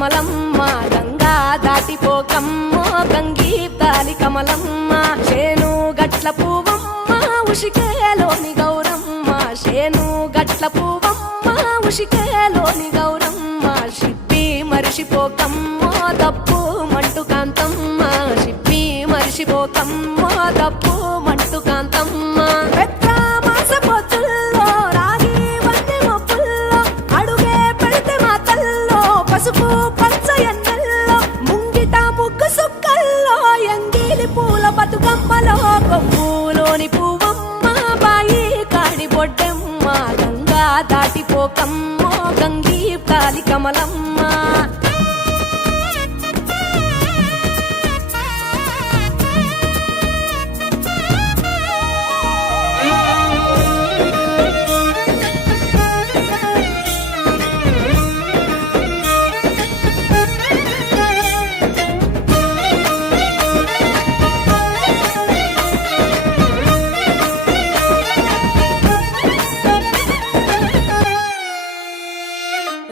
కమలమ్మ గంగా దాటిపోకమ్మో గంగీతాలి కమలమ్మ శేను గట్ల పువ్వమ్మ ఉషికేలోని గౌరమ్మ శేను గట్ల పువ్వమ్మ ఉషికేలోని గౌరమ్మ షిప్పి మరిషిపోకమ్మో తప్పు మంటు కాంతమ్మ షిప్పి మరిషిపోకమ్మో తప్పు మంటు కాంతమ్మ పసుపు పచ్చ ఎన్నెల్లో ముంగిట ముగ్గు సుక్కల్లో ఎంగిలి పూల బతుకమ్మలో కొమ్ములోని పువ్వమ్మ బాయి కాడి బొడ్డెమ్మ గంగా దాటిపోకమ్మో గంగీ కాలి కమలమ్మ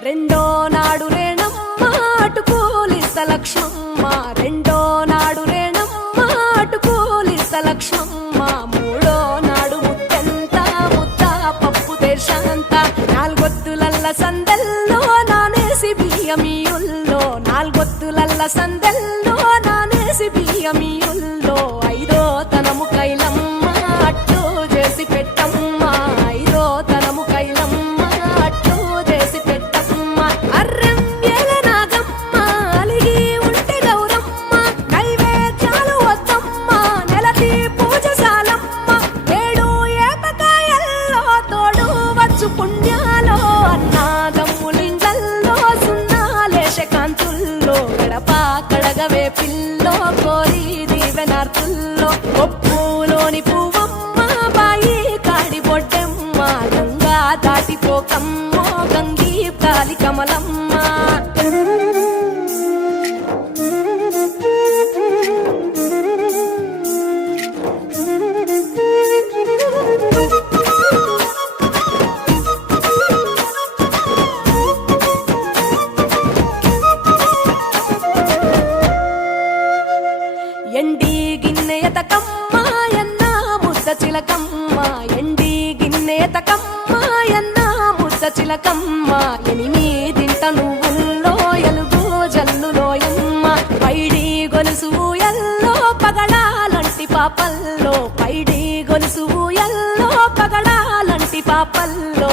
రెండో నాడు రేణమ్మ అటుకూలిస్త లక్ష్మమ్మ రెండో నాడు రేణమ్మ అటుకూలిస్త లక్ష్మమ్మ మూడో నాడు ముత్తెంత ముద్ద పప్పు దేశంత నాలుగొత్తులల్ల సందెల్లో నానేసి బియ్యమియుల్లో నాలుగొత్తులల్ల సందెల్లో నానేసి బియ్యమియుల్లో ఐదో తనము కైలమ్మ అట్టు చేసి పెట్టమ్మ ఐదో తనము కైలమ్మ అట్టు చేసి పెట్టమ్మ అర్రం ఏల నాగమ్మ అలిగి ఉంటే గౌరమ్మ నైవేద్యాలు వద్దమ్మ నెలకి పూజశాలమ్మ ఏడు ఏపకాయల్లో తోడు వచ్చు పుణ్యాలో అన్నాదమ్ములింగల్లో సున్నాలేశ కాంతుల్లో గడప కడగవే పిల్లో కోరి దీవెనార్తుల్లో ఒప్పులోని పువ్వమ్మ బాయి కాడి బొడ్డెమ్మ గంగా దాటిపోకమ్మో గంగీ కాలి కమలమ్మ ఎండి గిన్నెయతకమ్మ ఎన్న ముద్ద చిలకమ్మ ఎండి గిన్నెయతకమ్మ ఎన్న ముద్ద చిలకమ్మ ఎనిమిదింట నువ్వుల్లో ఎలుగు జల్లులోయమ్మ పైడి గొలుసు ఎల్లో పగడాలంటి పాపల్లో పైడి గొలుసు ఎల్లో పగడాలంటి పాపల్లో